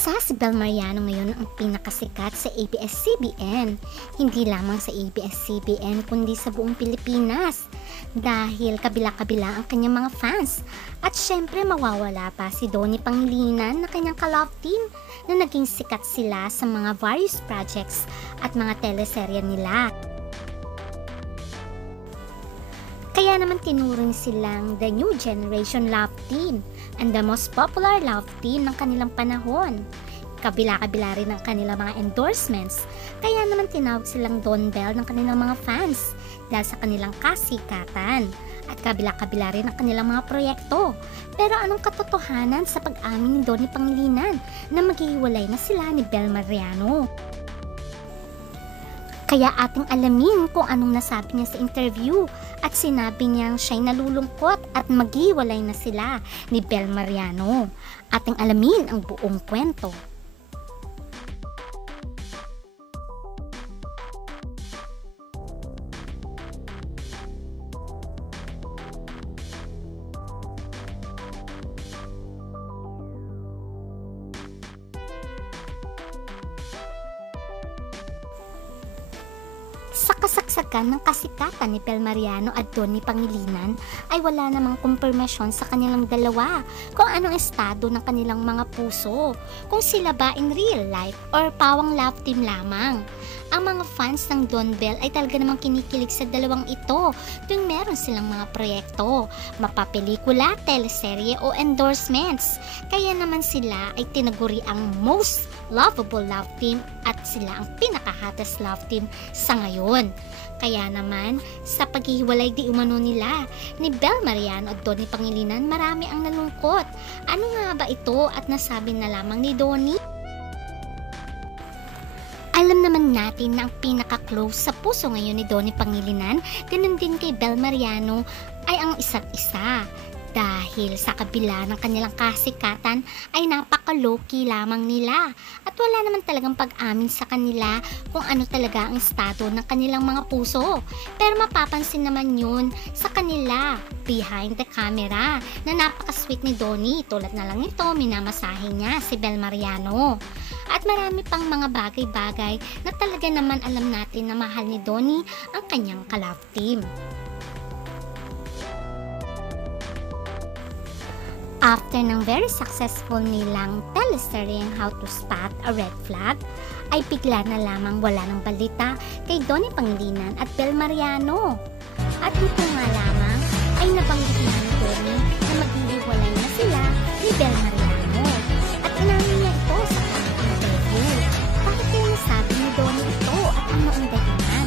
Isa si Bel Mariano ngayon ang pinakasikat sa ABS-CBN. Hindi lamang sa ABS-CBN kundi sa buong Pilipinas dahil kabila-kabila ang kanyang mga fans. At syempre mawawala pa si Donnie Pangilinan na kanyang ka-love team na naging sikat sila sa mga various projects at mga teleserye nila. Kaya naman tinuring silang the new generation love team and the most popular love team ng kanilang panahon. Kabila-kabila rin ang kanilang mga endorsements, kaya naman tinawag silang Don Bell ng kanilang mga fans dahil sa kanilang kasikatan. At kabila-kabila rin ang kanilang mga proyekto. Pero anong katotohanan sa pag-amin ni Donnie Pangilinan na maghihiwalay na sila ni Bel Mariano? Kaya ating alamin kung anong nasabi niya sa interview at sinabi niyang siya'y nalulungkot at maghiwalay na sila ni Bel Mariano. Ating alamin ang buong kwento. Sa kasagsagan ng kasikatan ni Bel Mariano at Donnie Pangilinan ay wala namang kumpirmasyon sa kanilang dalawa kung anong estado ng kanilang mga puso, kung sila ba in real life or pawang love team lamang. Ang mga fans ng Don Bell ay talaga namang kinikilig sa dalawang ito tuwing meron silang mga proyekto, mapapelikula, teleserye o endorsements. Kaya naman sila ay tinaguri ang most lovable love team at sila ang pinaka-hottest love team sa ngayon. Kaya naman, sa paghihiwalay di umano nila ni Bel Mariano at Donnie Pangilinan, marami ang nalungkot. Ano nga ba ito at nasabi na lamang ni Donnie? Alam naman natin na ang pinaka-close sa puso ngayon ni Donnie Pangilinan, ganun din kay Bel Mariano, ay ang isa't isa. Dahil sa kabila ng kanilang kasikatan ay napaka-low-key lamang nila at wala naman talagang pag-amin sa kanila kung ano talaga ang estado ng kanilang mga puso. Pero mapapansin naman yun sa kanila behind the camera na napaka-sweet ni Donnie. Tulad na lang ito, minamasahe niya si Bel Mariano. At marami pang mga bagay-bagay na talaga naman alam natin na mahal ni Donnie ang kanyang ka-love team. After ng very successful nilang teleseryeng How to Spot a Red Flag, ay bigla na lamang wala ng balita kay Donnie Pangilinan at Bel Mariano. At ito nga lamang ay nabanggit na ni Donnie na maghihiwalay na sila ni Bel Mariano. At inamin niya ito sa kanyang interview. Bakit kaya nasabi ni Donnie ito at ano ang dahilan?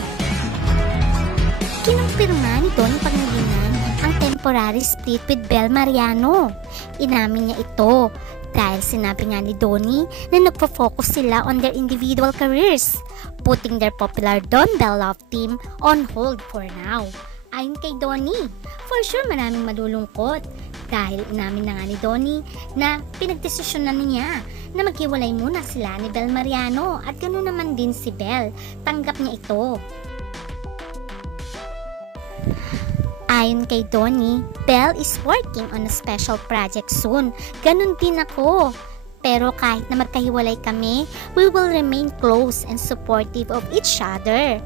Kinumpirma ni Donnie Pangilinan ang temporary split with Bel Mariano. Inamin niya ito dahil sinabi nga ni Donnie na nagpo-focus sila on their individual careers, putting their popular Don Bell love team on hold for now. Ayon kay Donnie, for sure maraming malulungkot dahil inamin na nga ni Donnie na pinagdesisyonan niya na maghiwalay muna sila ni Bel Mariano at ganoon naman din si Bel, tanggap niya ito. Ayon kay Donnie, Bel is working on a special project soon. Ganun din ako. Pero kahit na magkahiwalay kami, we will remain close and supportive of each other.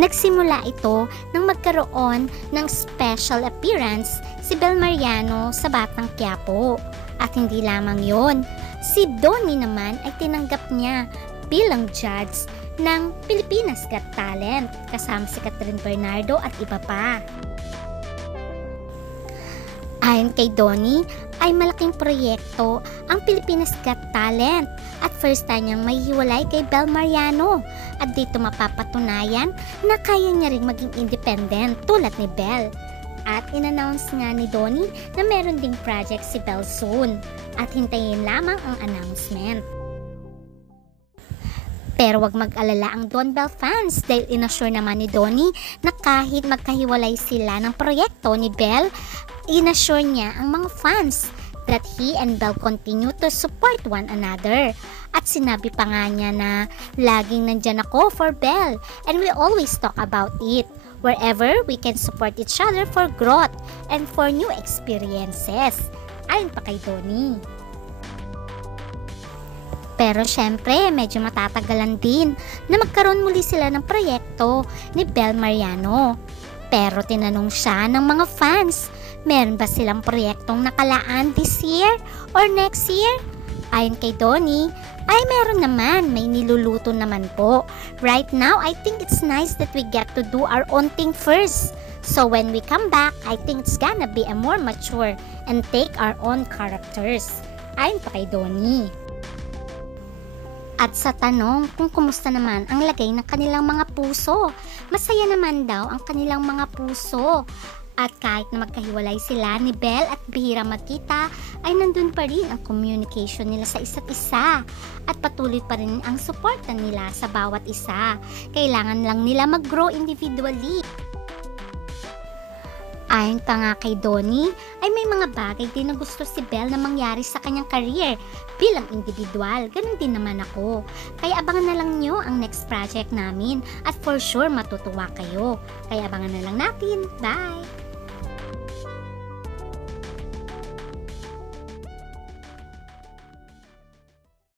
Nagsimula ito nang magkaroon ng special appearance si Bel Mariano sa Batang Quiapo. At hindi lamang yon, si Donnie naman ay tinanggap niya bilang judge ng Pilipinas Got Talent kasama si Catherine Bernardo at iba pa. Ayon kay Donnie, ay malaking proyekto ang Pilipinas Got Talent at first time niyang mahihiwalay kay Bel Mariano at dito mapapatunayan na kaya niya ring maging independent tulad ni Bel. At in-announce nga ni Donnie na meron ding project si Bel soon at hintayin lamang ang announcement. Pero wag mag-alala ang Don Bell fans dahil inassure naman ni Donnie na kahit magkahiwalay sila ng proyekto ni Bel, inassure niya ang mga fans that he and Bel continue to support one another. At sinabi pa nga niya na laging nandyan ako for Bel and we always talk about it. Wherever we can support each other for growth and for new experiences. Ayon pa kay Donnie. Pero syempre, medyo matatagalan din na magkaroon muli sila ng proyekto ni Bel Mariano. Pero tinanong siya ng mga fans, meron ba silang proyektong nakalaan this year or next year? Ayon kay Donnie, ay meron naman, may niluluto naman po. Right now, I think it's nice that we get to do our own thing first. So when we come back, I think it's gonna be a more mature and take our own characters. Ayon pa kay Donnie. At sa tanong kung kumusta naman ang lagay ng kanilang mga puso, masaya naman daw ang kanilang mga puso. At kahit na magkahiwalay sila ni Bel at bihirang magkita, ay nandun pa rin ang communication nila sa isa't isa. At patuloy pa rin ang suporta nila sa bawat isa. Kailangan lang nila mag-grow individually. Ayon pa nga kay Donnie, ay may mga bagay din na gusto si Bel na mangyari sa kanyang career bilang individual. Ganun din naman ako. Kaya abangan na lang nyo ang next project namin at for sure matutuwa kayo. Kaya abangan na lang natin. Bye!